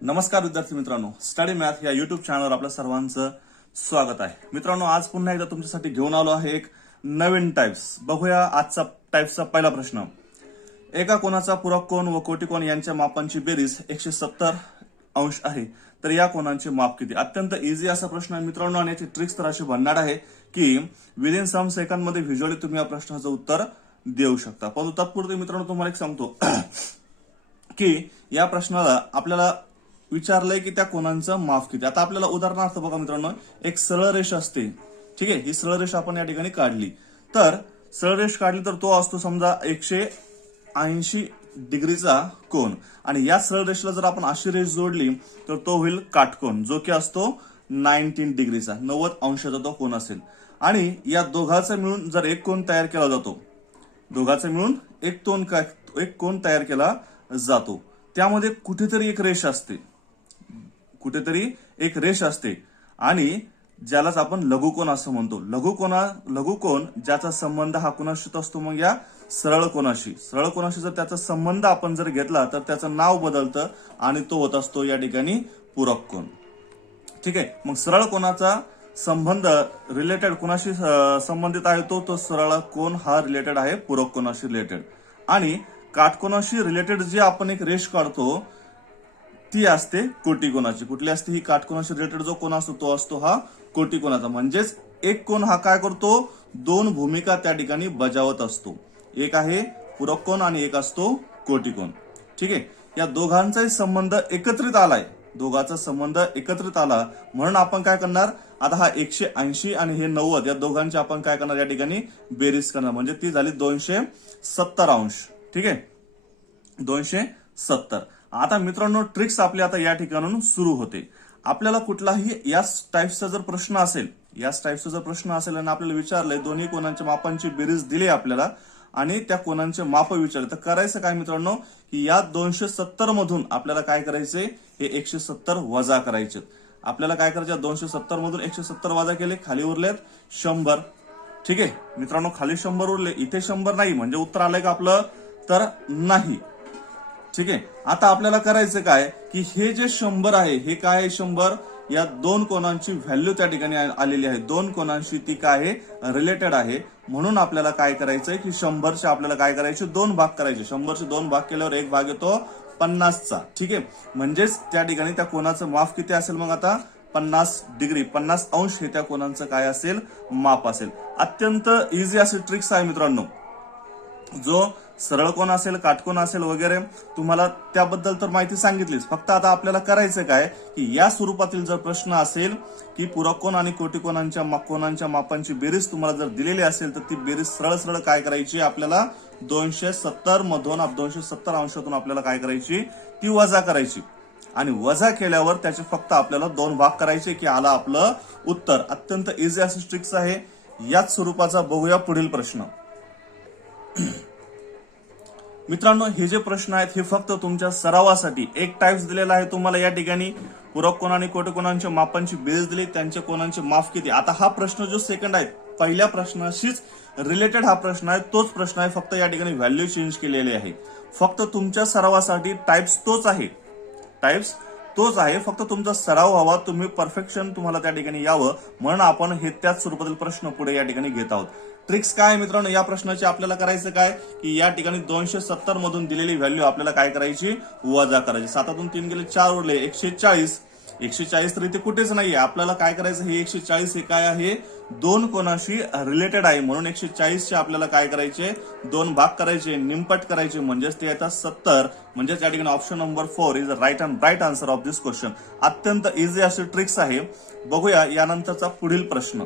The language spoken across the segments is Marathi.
नमस्कार विद्यार्थी मित्रांनो, स्टडी मॅथ या युट्यूब चॅनलवर आपल्या सर्वांचं स्वागत आहे. मित्रांनो, आज पुन्हा एकदा तुमच्यासाठी घेऊन आलो आहे एक नवीन टाइप्स. बघूया आजचा टाइप्सचा पहिला प्रश्न. एका कोनाचा पूरक कोन व कोटिकोन यांच्या मापांची बेरीज 170 अंश आहे, तर या कोनांचे माप किती? अत्यंत इझी असा प्रश्न आहे मित्रांनो, आणि याची ट्रिक्स तर अशी बनणार आहे की विदिन सम सेकंड मध्ये व्हिज्युअली तुम्ही या प्रश्नाचं उत्तर देऊ शकता. परंतु तत्पूर्वी मित्रांनो तुम्हाला एक सांगतो की या प्रश्नाला आपल्याला विचारलंय की त्या कोनांचं माप किती. आता आपल्याला उदाहरणार्थ बघा मित्रांनो, एक सरळ रेष असते, ठीक आहे. ही सरळ रेष आपण या ठिकाणी काढली, तर सरळ रेष काढली तर तो असतो समजा 180 डिग्रीचा कोन, आणि या सरळ रेषेला जर आपण अशी रेष जोडली तर तो होईल काटकोन, जो की असतो 19 डिग्रीचा, 90 अंशाचा तो कोन असेल. आणि या दोघांचा मिळून जर एक कोन तयार केला जातो, दोघांचा मिळून एक कोन तयार केला जातो, त्यामध्ये कुठेतरी एक रेष असते, कुठेतरी एक रेष असते, आणि ज्यालाच आपण लघुकोन असं म्हणतो. लघुकोन ज्याचा संबंध हा कोणाशी असतो, मग या सरळ कोणाशी जर त्याचा संबंध आपण जर घेतला तर त्याचं नाव बदलतं आणि तो होत असतो या ठिकाणी पूरक कोन, ठीक आहे. मग सरळ कोनाचा संबंध रिलेटेड कोणाशी संबंधित आहे, तो सरळ कोन हा रिलेटेड आहे पूरक कोनाशी रिलेटेड. आणि काटकोनाशी रिलेटेड जी आपण एक रेष काढतो ती असते कोटिकोनाची. कुठली असते ही? काटकोनाशी रिलेटेड जो कोन असतो तो असतो हा कोटिकोनाचा. म्हणजेच एक कोन हा काय करतो, दोन भूमिका त्या ठिकाणी बजावत असतो. एक आहे पूरक कोन आणि एक असतो कोटिकोन, ठीक आहे. या दोघांचाही संबंध एकत्रित आलाय, दोघांचा संबंध एकत्रित आला म्हणून आपण काय करणार, आता हा 180 आणि हे 90 या दोघांची आपण काय करणार, या ठिकाणी बेरीज करणार, म्हणजे ती झाली 270 अंश, ठीक आहे, 270. आता मित्रांनो ट्रिक्स आपली आता या ठिकाणाहून सुरू होते. आपल्याला कुठलाही या टाइप्सचा जर प्रश्न असेल आणि आपल्याला विचारलंय दोन्ही कोनांच्या मापांची बेरीज दिली आपल्याला आणि त्या कोनांचे माप विचारले, तर करायचं काय मित्रांनो, की या 270 मधून आपल्याला काय करायचंय, हे 170 वजा करायचे. आपल्याला काय करायचं, 270 मधून 170 वजा केले, खाली उरलेत 100, ठीक आहे मित्रांनो. खाली 100 उरले, इथे 100 नाही, म्हणजे उत्तर आलंय का आपलं, तर नाही, ठीक आहे. आता आपल्याला करायचं काय, की हे जे 100 आहे हे काय आहे, 100 या दोन कोनांची व्हॅल्यू त्या ठिकाणी आलेली आहे, दोन कोनांशी ती काय आहे, रिलेटेड आहे. म्हणून आपल्याला काय करायचंय, की 100चे आपल्याला काय करायचे, दोन भाग करायचे. 100चे दोन भाग केल्यावर एक भाग येतो 50चा, ठीक आहे. म्हणजेच त्या ठिकाणी त्या कोनाचं माप किती असेल, मग आता 50 डिग्री, 50 अंश हे त्या कोनांचं काय असेल, माप असेल. अत्यंत इझी असे ट्रिक्स आहे मित्रांनो. जो सरळ कोन असेल, काटकोन असेल वगैरे, तुम्हाला त्याबद्दल तर माहिती सांगितलीच. फक्त आता आपल्याला करायचं काय, की या स्वरूपातील जर प्रश्न असेल की पूरक कोन आणि कोनांच्या मापांची बेरीज तुम्हाला जर दिलेली असेल, तर ती बेरीज सरळ काय करायची, आपल्याला 270 अंशातून आपल्याला काय करायची, ती वजा करायची. आणि वजा केल्यावर त्याचे फक्त आपल्याला दोन भाग करायचे, की आला आपलं उत्तर. अत्यंत इझी असे ट्रिक्स आहे. याच स्वरूपाचा बघूया पुढील प्रश्न. मित्रांनो, हे जे प्रश्न आहेत हे फक्त तुमच्या सरावासाठी एक टाइप्स दिलेला आहे तुम्हाला. या ठिकाणी पूरक कोन आणि कोटिकोनांच्या मापांची बेरीज दिली, त्यांच्या कोनांचे माप किती. आता हा प्रश्न जो सेकंड आहे, पहिल्या प्रश्नाशीच रिलेटेड हा प्रश्न आहे, तोच प्रश्न आहे, फक्त या ठिकाणी व्हॅल्यू चेंज केलेली आहे. फक्त तुमच्या सरावासाठी टाइप्स तोच आहे, फक्त तुमचा सराव व्हावा, तुम्ही परफेक्शन तुम्हाला त्या ठिकाणी यावं म्हणून आपण हे त्याच स्वरूपातील प्रश्न पुढे या ठिकाणी घेत आहोत. ट्रिक्स काय मित्रांनो, या प्रश्नाचे आपल्याला करायचं काय, की या ठिकाणी 270 मधून दिलेली व्हॅल्यू आपल्याला काय करायची, वजा करायची. 7तून 3 गेले 4 उरले, 140 तर इथे कुठेच नाहीये. आपल्याला काय करायचं, हे 140 हे काय आहे, दोन कोनाशी रिलेटेड आहे, म्हणून 140 चे आपल्याला काय करायचे, दोन भाग करायचे, निमपट करायचे, म्हणजेच ते येतात 70. म्हणजेच या ठिकाणी option number 4 is right answer of this question. अत्यंत इझी असे ट्रिक्स आहे. बघूया यानंतरचा पुढील प्रश्न.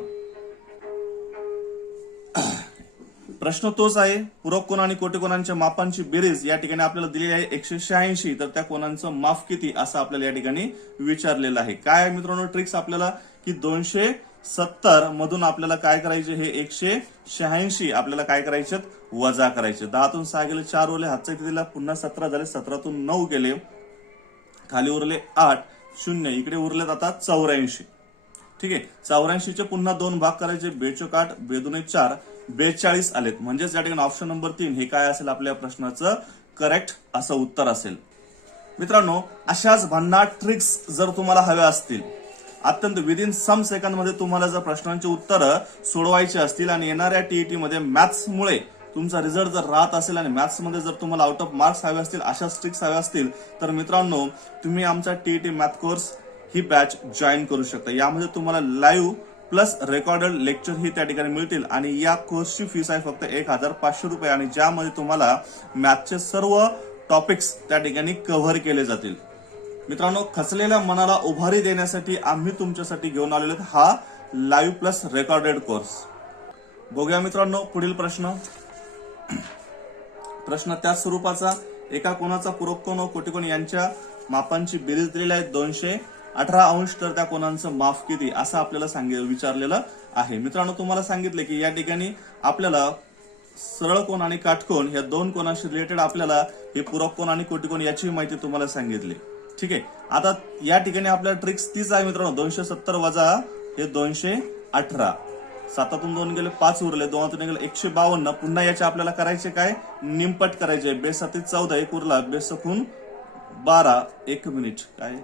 प्रश्न तोच आहे, पूरक कोन आणि कोटिकोनांच्या मापांची बेरीज या ठिकाणी आपल्याला दिलेली आहे 186, तर त्या कोनांचं माप किती असं आपल्याला या ठिकाणी विचारलेलं आहे. काय आहे मित्रांनो ट्रिक्स आपल्याला, की 270 मधून आपल्याला काय करायचे, हे 186 आपल्याला काय करायचे, वजा करायचे. 10तून 6 गेले 4 उरले, हातचा किती दिला, पुन्हा 17 झाले, 17तून 9 गेले, खाली उरले 8, 0, इकडे उरलेत आता 84, ठीक आहे. 84चे पुन्हा दोन भाग करायचे, 2 बेदुने 4, 42 आलेत. म्हणजेच या ठिकाणी ऑप्शन नंबर 3 हे काय असेल, आपल्या प्रश्नाचं करेक्ट असं उत्तर असेल. मित्रांनो, अशाच भन्नाट ट्रिक्स जर तुम्हाला हव्या असतील, अत्यंत विदिन सम सेकंद मध्ये तुम्हाला जर प्रश्नांची उत्तरं सोडवायची असतील आणि येणाऱ्या टीईटी मध्ये मॅथ्समुळे तुमचा रिझल्ट जर राहत असेल आणि मॅथ्समध्ये जर तुम्हाला आउट ऑफ मार्क्स हवे असतील, अशा ट्रिक्स हव्या असतील, तर मित्रांनो तुम्ही आमचा टीईटी मॅथ कोर्स ही बॅच जॉईन करू शकता. यामध्ये तुम्हाला लाईव्ह प्लस रेकॉर्डेड लेक्चर ही त्या ठिकाणी मिळतील आणि या कोर्सची फीस आहे फक्त 1500 रुपये आणि ज्यामध्ये तुम्हाला मॅथचे सर्व टॉपिक्स त्या ठिकाणी कव्हर केले जातील. मित्रांनो, खचलेल्या मनाला उभारी देण्यासाठी आम्ही तुमच्यासाठी घेऊन आलेलो हा लाईव्ह प्लस रेकॉर्डेड कोर्स. बघूया मित्रांनो पुढील प्रश्न. प्रश्न त्याच स्वरूपाचा. एका कोनाचा पूरक कोन व कोटिकोण यांच्या मापांची बेरीज दिलेली आहे 218 अंश, तर त्या कोनांचं माप किती असं आपल्याला विचारलेलं आहे. मित्रांनो, तुम्हाला सांगितले की या ठिकाणी आपल्याला सरळ कोन आणि काटकोन या दोन कोनाशी रिलेटेड आपल्याला हे पूरक कोन आणि कोटिकोण याची माहिती तुम्हाला सांगितली. ठीक आहे, आता या ठिकाणी आपल्या ट्रिक्स तीच आहे मित्रांनो. 270 वजा हे 218, 7तून 2 गेले 5 उरले, 2तून गेले 152. पुन्हा याचे आपल्याला करायचे काय, निमपट करायचे. बेस 14 एक उरला, बेस खून 12. 1 मिनिट काय,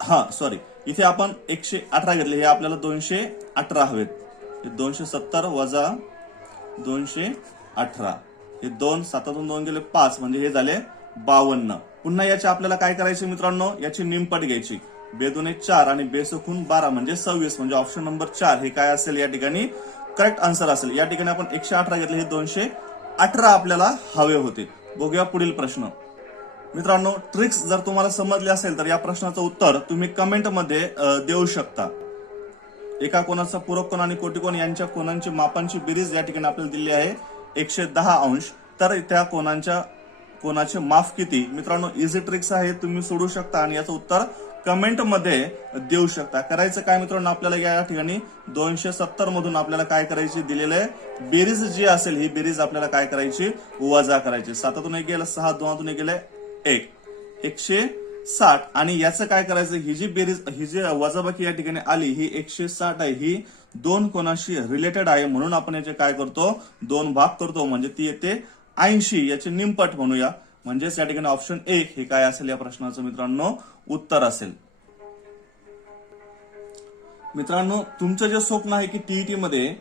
हा सॉरी, इथे आपण 118 घेतले, हे आपल्याला 218 हवेत. 270 वजा 218 हे 2, 7तून 2 गेले 5 म्हणजे हे झाले 52. पुन्हा याचे आपल्याला काय करायचे मित्रांनो, याची निमपट घ्यायची. बेदुने 4 आणि बेसखून 12 म्हणजे 26 म्हणजे ऑप्शन नंबर 4 हे काय असेल या ठिकाणी करेक्ट आन्सर असेल. या ठिकाणी आपण 118 घेतले, हे 218 आपल्याला हवे होते. बघूया पुढील प्रश्न. मित्रांनो, ट्रिक्स जर तुम्हाला समजले असेल तर या प्रश्नाचं उत्तर तुम्ही कमेंटमध्ये देऊ शकता. एका कोनाचा पूरक कोन आणि कोटिकोण यांच्या कोनांची मापांची बेरीज या ठिकाणी आपल्याला दिली आहे 110 अंश, तर त्या कोनाचे माप किती. मित्रांनो, इझी ट्रिक्स आहे, तुम्ही सोडू शकता आणि याचं उत्तर कमेंट मध्ये देऊ शकता. करायचं काय मित्रांनो, आपल्याला या ठिकाणी 270 मधून आपल्याला काय करायची दिलेलं आहे, बेरीज जी असेल ही बेरीज आपल्याला काय करायची, वजा करायची. 7तून 1 गेलं 6, 2तून 1 गेलं 1, 160. आणि याचं काय करायचं, ही जी बेरीज, ही जी वजाबाकी या ठिकाणी आली ही 160 आहे, ही दोन कोणाशी रिलेटेड आहे म्हणून आपण याचे काय करतो, 2 भाग करतो म्हणजे ती येते 80. याचे निमपट म्हणूया, म्हणजेच या ठिकाणी ऑप्शन 1 हे काय असेल या प्रश्नाचं मित्रांनो उत्तर असेल. मित्रांनो, तुमचं जे स्वप्न आहे की टीईटी मध्ये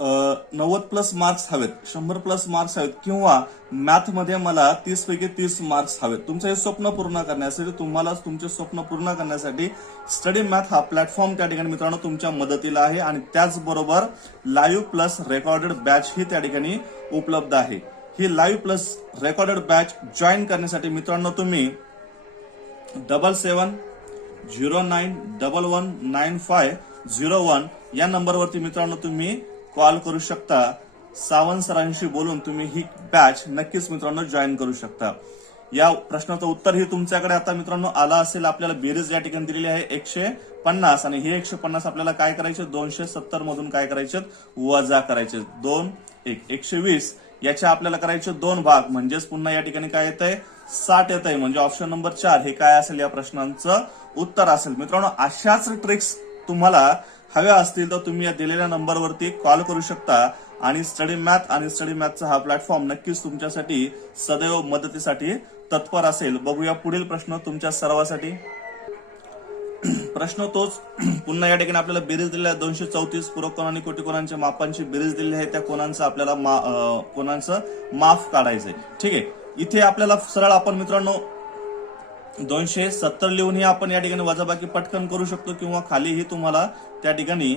90 प्लस मार्क्स हवेत, 100 प्लस मार्क्स हवेत किंवा मॅथ मध्ये मला 30 पैकी 30 मार्क्स हवेत, तुमचं हे स्वप्न पूर्ण करण्यासाठी, तुम्हाला तुमचे स्वप्न पूर्ण करण्यासाठी स्टडी मॅथ हा प्लॅटफॉर्म त्या ठिकाणी मित्रांनो तुमच्या मदतीला आहे आणि त्याचबरोबर लाईव्ह प्लस रेकॉर्डेड बॅच ही त्या ठिकाणी उपलब्ध आहे. ही live plus recorded batch join करण्यासाठी मित्रांनो तुम्ही 7709119501 या नंबरवरती मित्रांनो तुम्ही कॉल करू शकता. सावंत सरांशी बोलून तुम्ही ही बॅच नक्कीच मित्रांनो जॉईन करू शकता. या प्रश्नाचं उत्तर ही तुमच्याकडे आता मित्रांनो आला असेल. आपल्याला बेरीज या ठिकाणी दिलेली आहे 150 आणि हे 150 आपल्याला काय करायचे, 270 मधून काय करायचे, वजा करायचे. 2 1 120 याचे आपल्याला करायचे 2 भाग, म्हणजेच पुन्हा या ठिकाणी काय येत आहे, 60 येत आहे. म्हणजे ऑप्शन नंबर 4 हे काय असेल या प्रश्नांचं उत्तर असेल. मित्रांनो, अशाच ट्रिक्स तुम्हाला हव्या असतील तर तुम्ही या दिलेल्या नंबरवरती कॉल करू शकता आणि स्टडी मॅथ आणि स्टडी मॅथचा हा प्लॅटफॉर्म नक्कीच तुमच्यासाठी सदैव मदतीसाठी तत्पर असेल. बघूया पुढील प्रश्न तुमच्या सर्वांसाठी. प्रश्न तोच पुन्हा या ठिकाणी आपल्याला बेरीज दिलेली आहे 234 पूरक कोन आणि कोटिकोणांच्या मापांची बेरीज दिलेली आहे. त्या कोणांचं आपल्याला कोणांचं माप काढायचंय. ठीक आहे, इथे आपल्याला सरळ आपण मित्रांनो 270 लिहूनही आपण या ठिकाणी वजाबाकी पटकन करू शकतो किंवा खालीही तुम्हाला त्या ठिकाणी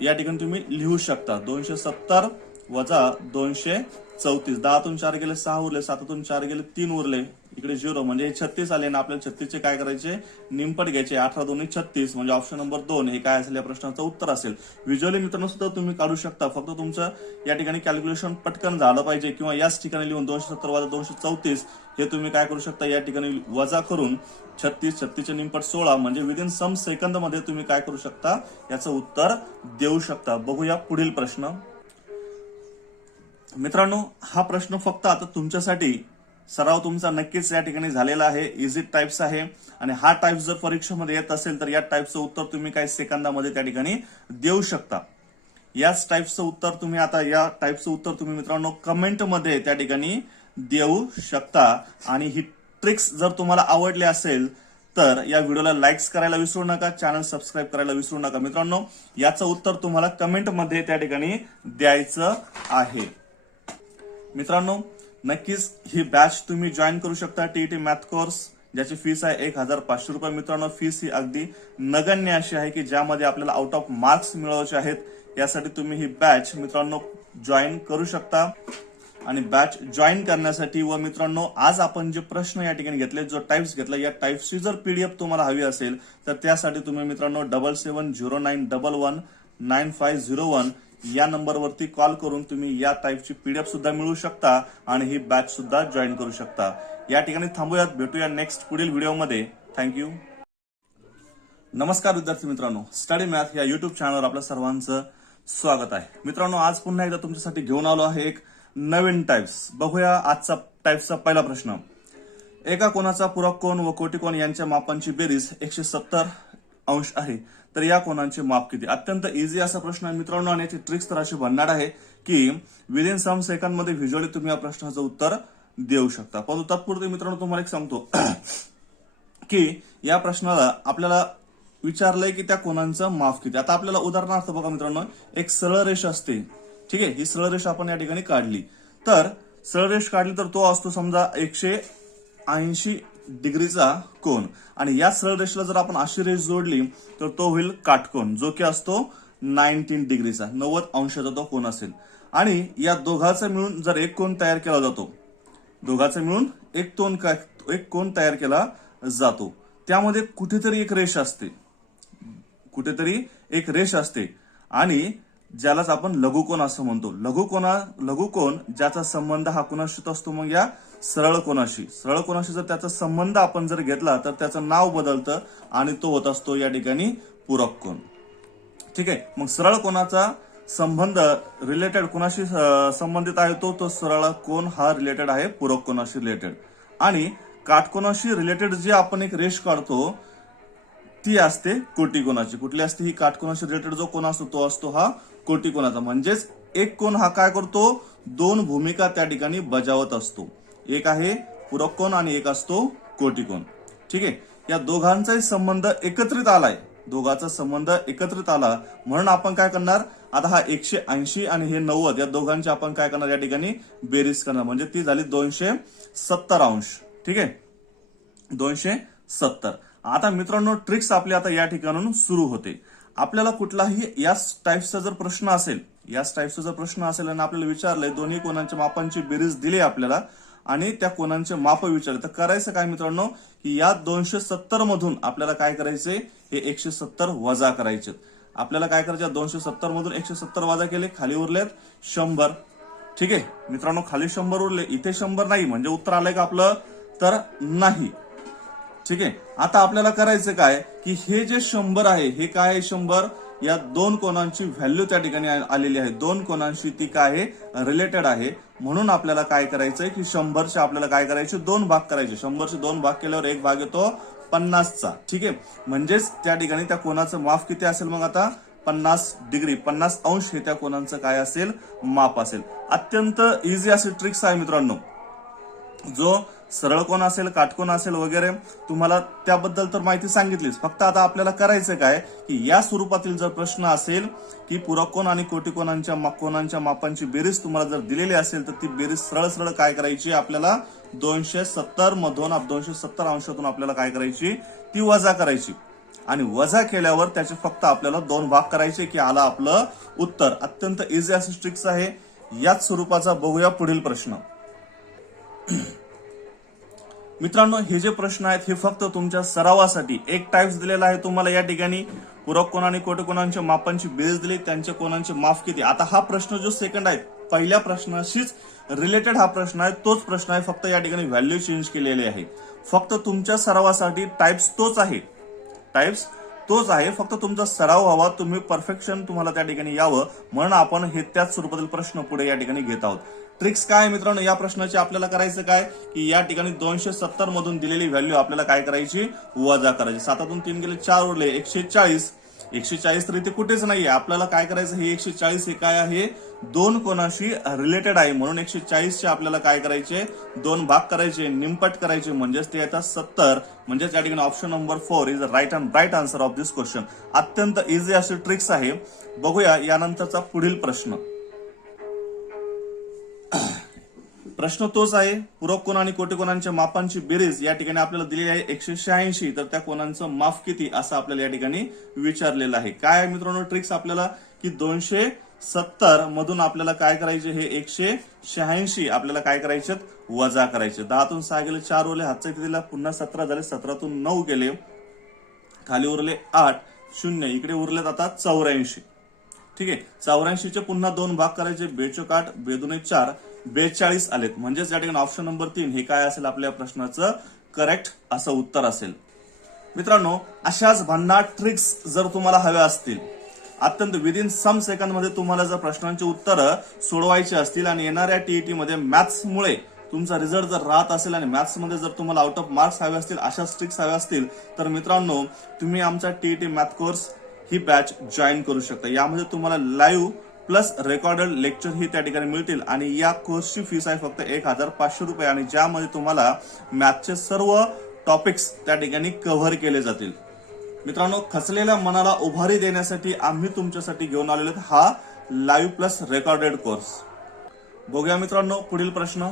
या ठिकाणी तुम्ही लिहू शकता. 270 वजा 234, 10तून 4 गेले 6 उरले, 7तून 4 गेले 3 उरले, इकडे 0 म्हणजे 36 आले ना. आपल्याला 36चे काय करायचे, निमपट घ्यायचे. 18 2 36 म्हणजे ऑप्शन नंबर 2 हे काय असेल या प्रश्नाचं उत्तर असेल. व्हिज्युअली मित्रांनो सुद्धा तुम्ही काढू शकता, फक्त तुमचं या ठिकाणी कॅल्क्युलेशन पटकन झालं पाहिजे किंवा याच ठिकाणी लिहून 270 वजा 234 हे तुम्ही काय करू शकता, या ठिकाणी वजा करून 36चे निमपट 16 म्हणजे विदिन सम सेकंद मध्ये तुम्ही काय करू शकता, याचं उत्तर देऊ शकता. बघूया पुढील प्रश्न. मित्रांनो, हा प्रश्न फक्त आता तुमच्यासाठी सराव तुमचा नक्कीच या ठिकाणी झालेला आहे. इझी टाइप्स आहे आणि हा टाइप्स जर परीक्षेमध्ये येत असेल तर या टाइपचं उत्तर तुम्ही काही सेकंदामध्ये त्या ठिकाणी देऊ शकता. याच टाइपचं उत्तर तुम्ही आता या टाइपचं उत्तर तुम्ही मित्रांनो कमेंटमध्ये त्या ठिकाणी देऊ शकता आणि ही ट्रिक्स जर तुम्हाला आवडले असेल तर या व्हिडिओला लाईक्स करायला विसरू नका, चॅनल सबस्क्राईब करायला विसरू नका. मित्रांनो, याचं उत्तर तुम्हाला कमेंटमध्ये त्या ठिकाणी द्यायचं आहे. मित्रांनो, नक्कीच ही बॅच तुम्ही जॉईन करू शकता. टीईटी मॅथ कोर्स ज्याची फीस आहे 1,500 रुपये. मित्रांनो, फीस ही अगदी नगण्य अशी आहे की ज्यामध्ये आपल्याला आउट ऑफ मार्क्स मिळवायचे आहेत. यासाठी तुम्ही ही बॅच मित्रांनो जॉईन करू शकता. आणि बॅच जॉईन करण्यासाठी व मित्रांनो, आज आपण जे प्रश्न या ठिकाणी घेतले, जो टाइप्स घेतला, या टाइप्सची जर पीडीएफ तुम्हाला हवी असेल तर त्यासाठी तुम्ही मित्रांनो 7709119501 या नंबरवरती कॉल करून तुम्ही या टाइपची पीडीएफ सुद्धा मिळवू शकता आणि ही बॅच सुद्धा जॉईन करू शकता. या ठिकाणी थांबूयात, भेटूया नेक्स्ट पुढील व्हिडिओमध्ये. थँक्यू. नमस्कार विद्यार्थी मित्रांनो, स्टडी मॅथ या युट्यूब चॅनलवर आपल्या सर्वांचं स्वागत आहे. मित्रांनो, आज पुन्हा एकदा तुमच्यासाठी घेऊन आलो आहे एक नवीन टाइप्स. बघूया आजचा टाइप्सचा पहिला प्रश्न. एका कोनाचा पूरक कोन व कोटिकोन यांच्या मापांची बेरीज 170 अंश आहे, तर या कोनांचे माप किती? अत्यंत इझी असा प्रश्न आहे मित्रांनो, आणि याची ट्रिक्स तर अशी बनणार आहे की विदिन सम सेकंड मध्ये व्हिज्युअली तुम्ही या प्रश्नाचं उत्तर देऊ शकता. परंतु तत्पूर्वी मित्रांनो तुम्हाला एक सांगतो की या प्रश्नाला आपल्याला विचारलंय की त्या कोनांचं माप किती. आता आपल्याला उदाहरणार्थ बघा मित्रांनो, एक सरळ रेष असते, ठीक आहे. ही सरळ रेष आपण या ठिकाणी काढली, तर सरळ रेष काढली तर तो असतो समजा 180 डिग्रीचा कोन, आणि या सरळ रेषेला जर आपण अशी रेष जोडली तर तो होईल काटकोन, जो की असतो 19 डिग्रीचा, 90 अंशाचा तो कोन असेल. आणि या दोघांचा मिळून जर एक कोन तयार केला जातो, दोघांचा मिळून एक कोन तयार केला जातो, त्यामध्ये कुठेतरी एक रेष असते, कुठेतरी एक रेष असते, आणि ज्यालाच आपण लघुकोन असं म्हणतो. लघुकोन ज्याचा संबंध हा कोणाशी असतो, मग या सरळ कोनाशी जर त्याचा संबंध आपण जर घेतला तर त्याचं नाव बदलतं आणि तो होत असतो या ठिकाणी पूरक कोन, ठीक आहे. मग सरळ कोनाचा संबंध रिलेटेड कोणाशी संबंधित आहे, तो सरळ कोन हा रिलेटेड आहे पूरक कोनाशी रिलेटेड. आणि काटकोनाशी रिलेटेड जे आपण एक रेष काढतो ती असते कोटिकोनाची. कुठली असते ही? काटकोनाशी रिलेटेड जो कोन असतो तो असतो हा कोटिकोनाचा. म्हणजेच एक कोन हा काय करतो, दोन भूमिका त्या ठिकाणी बजावत असतो. एक आहे पूरक कोन आणि एक असतो कोटिकोन, ठीक आहे. या दोघांचाही संबंध एकत्रित आलाय, दोघांचा संबंध एकत्रित आला म्हणून आपण काय करणार, आता हा 180 आणि हे 90 या दोघांची आपण काय करणार, या ठिकाणी बेरीज करणार, म्हणजे ती झाली 270 अंश, ठीक आहे, 270. आता मित्रांनो, ट्रिक्स आपली आता या ठिकाणाहून सुरू होते. आपल्याला कुठलाही याच टाइप्सचा जर प्रश्न असेल आणि आपल्याला विचारलंय दोन्ही कोनांच्या मापांची बेरीज दिली आपल्याला आणि त्या कोनांचे माप विचारले, तर करायचं काय मित्रांनो, की या 270 मधून आपल्याला काय करायचंय, हे 170 वजा करायचे. आपल्याला काय करायचं, 270 मधून 170 वजा केले, खाली उरलेत 100, ठीक आहे मित्रांनो. खाली 100 उरले, इथे 100 नाही, म्हणजे उत्तर आलंय का आपलं, तर नाही, ठीक आहे. आता आपल्याला करायचं काय, की हे जे 100 आहे हे काय आहे, 100 या दोन कोनांची व्हॅल्यू त्या ठिकाणी आलेली आहे, दोन कोनांशी ती काय आहे, रिलेटेड आहे. म्हणून आपल्याला काय करायचंय की 100चे आपल्याला काय करायचे, 2 भाग करायचे. 100चे 2 भाग केल्यावर एक भाग येतो 50चा, ठीक आहे. म्हणजेच त्या ठिकाणी त्या कोनाचं माप किती असेल, मग आता 50 डिग्री, 50 अंश हे त्या कोनांचं काय असेल, माप असेल. अत्यंत इझी अशी ट्रिक्स आहे मित्रांनो. जो सरळ कोन असेल, काटकोन असेल वगैरे, तुम्हाला त्याबद्दल तर माहिती सांगितलीच. फक्त आता आपल्याला करायचं काय, की या स्वरूपातील जर प्रश्न असेल की पूरक कोन आणि कोनांच्या मापांची बेरीज तुम्हाला जर दिलेली असेल तर ती बेरीज सरळ काय करायची, आपल्याला 270 मधून 270 अंशातून आपल्याला काय करायची, ती वजा करायची. आणि वजा केल्यावर त्याचे फक्त आपल्याला 2 भाग करायचे की आला आपलं उत्तर. अत्यंत इझी अशी ट्रिक्स आहे. याच स्वरूपाचा बघूया पुढील प्रश्न. मित्रांनो, हे जे प्रश्न आहेत हे फक्त तुमच्या सरावासाठी एक टाइप्स दिलेला आहे तुम्हाला. या ठिकाणी पूरक कोन आणि कोटिकोनांच्या मापांची बेरीज दिली, त्यांच्या कोनांचे माप किती. आता हा प्रश्न जो सेकंड आहे, पहिल्या प्रश्नाशीच रिलेटेड हा प्रश्न आहे, तोच प्रश्न आहे, फक्त या ठिकाणी व्हॅल्यू चेंज केलेली आहे. फक्त तुमच्या सरावासाठी टाइप्स तोच आहे, फक्त तुमचा सराव व्हावा, तुम्ही परफेक्शन तुम्हाला त्या ठिकाणी यावं म्हणून आपण हे त्याच स्वरूपातील प्रश्न पुढे या ठिकाणी घेत आहोत. ट्रिक्स काय मित्रांनो, या प्रश्नाचे आपल्याला करायचं काय, की या ठिकाणी 270 मधून दिलेली व्हॅल्यू आपल्याला काय करायची, वजा करायची. 7तून 3 गेले 4 उरले, 140 तर इथे कुठेच नाहीये. आपल्याला काय करायचं, हे 140 हे काय आहे, दोन कोणाशी रिलेटेड आहे म्हणून 140 आपल्याला काय करायचे, दोन भाग करायचे, निमपट करायचे, म्हणजेच ते येतात 70. म्हणजेच या ठिकाणी option number 4 is right answer of this question. अत्यंत इझी अशी ट्रिक्स आहे. बघूया यानंतरचा पुढील प्रश्न. प्रश्न तोच आहे, पूरक कोन आणि कोटी कोणांच्या मापांची बेरीज या ठिकाणी आपल्याला दिलेली आहे 186, तर त्या कोणांचं माप किती असं आपल्याला या ठिकाणी विचारलेलं आहे. काय आहे मित्रांनो ट्रिक्स आपल्याला की 270 मधून आपल्याला काय करायचे, हे 186 आपल्याला काय करायचे, वजा करायचे. 10तून 6 गेले, 4 उरले, हातचा इथे दिला, पुन्हा 17 झाले, 17तून 9 गेले, खाली उरले 8, 0, इकडे उरलेत आता 84. ठीक आहे, 84चे पुन्हा दोन भाग करायचे, 42 बेदुने 4, 42 आलेत. म्हणजेच या ठिकाणी ऑप्शन नंबर 3 हे काय असेल आपल्या प्रश्नाचं करेक्ट असं उत्तर असेल. मित्रांनो, अशाच भन्नाट ट्रिक्स जर तुम्हाला हव्या असतील, अत्यंत विदिन सम सेकंद मध्ये तुम्हाला जर प्रश्नांची उत्तरं सोडवायची असतील आणि येणाऱ्या टीईटी मध्ये मॅथ्समुळे तुमचा रिझल्ट जर राहत असेल आणि मॅथ्स मध्ये जर तुम्हाला आउट ऑफ मार्क्स हवे असतील, अशा ट्रिक्स हव्या असतील, तर मित्रांनो तुम्ही आमचा टीईटी मॅथ कोर्स ही बॅच जॉईन करू शकता. यामध्ये तुम्हाला लाईव्ह प्लस रेकॉर्डेड लेक्चर ही त्या ठिकाणी मिळतील आणि या कोर्सची फीस आहे फक्त 1500 रुपये आणि ज्यामध्ये तुम्हाला मॅथचे सर्व टॉपिक्स त्या ठिकाणी कव्हर केले जातील. मित्रांनो, खचलेल्या मनाला उभारी देण्यासाठी आम्ही तुमच्यासाठी घेऊन आलेलो हा लाईव्ह प्लस रेकॉर्डेड कोर्स. बघूया मित्रांनो पुढील प्रश्न.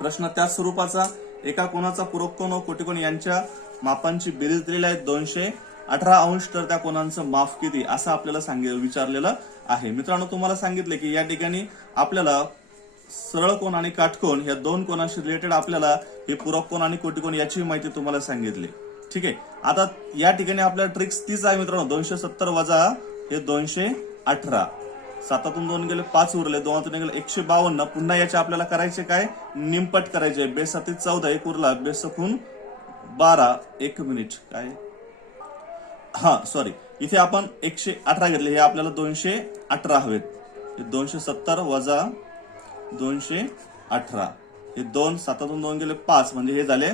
प्रश्न त्याच स्वरूपाचा, एका कोणाचा पूरक कोन व कोटी कोन यांच्या मापांची बेरीज दिलेली आहे 218 अंश, तर त्या कोणांचं माप किती असं आपल्याला विचारलेलं आहे. मित्रांनो, तुम्हाला सांगितले की या ठिकाणी आपल्याला सरळ कोन आणि काटकोन या दोन कोणाशी रिलेटेड आपल्याला हे पूरक कोन आणि कोटी कोन याची माहिती तुम्हाला सांगितली. ठीक आहे, आता या ठिकाणी आपल्याला ट्रिक्स तीच आहे मित्रांनो. 270 वजा हे 218, 7तून 2 गेले, 5 उरले, 2तून गेले 152. पुन्हा याचे आपल्याला करायचे काय, निमपट करायचे. बेस 7 14, 1 उरला, बेस 12, 1 मिनिट काय, सॉरी, इथे आपण 118 घेतले, हे आपल्याला 218 हवेत. 270 वजा 218, हे 2, 7तून 2 गेले 5, म्हणजे हे झाले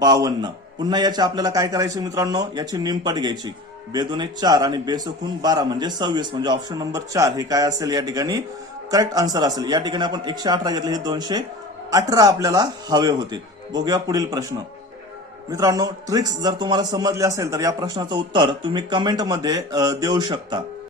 52. पुन्हा याचे आपल्याला काय करायचे मित्रांनो, याची निमपट घ्यायची. बेदुने 4 आणि बेसखून 12 म्हणजे 26, म्हणजे ऑप्शन नंबर 4 हे काय असेल या ठिकाणी करेक्ट आन्सर असेल. या ठिकाणी आपण 118 घेतले, हे 218 आपल्याला हवे होते. बघूया पुढील प्रश्न. मित्रांनो, ट्रिक्स जर तुम्हाला समजले असेल तर या प्रश्नाचं उत्तर तुम्ही कमेंटमध्ये देऊ शकता.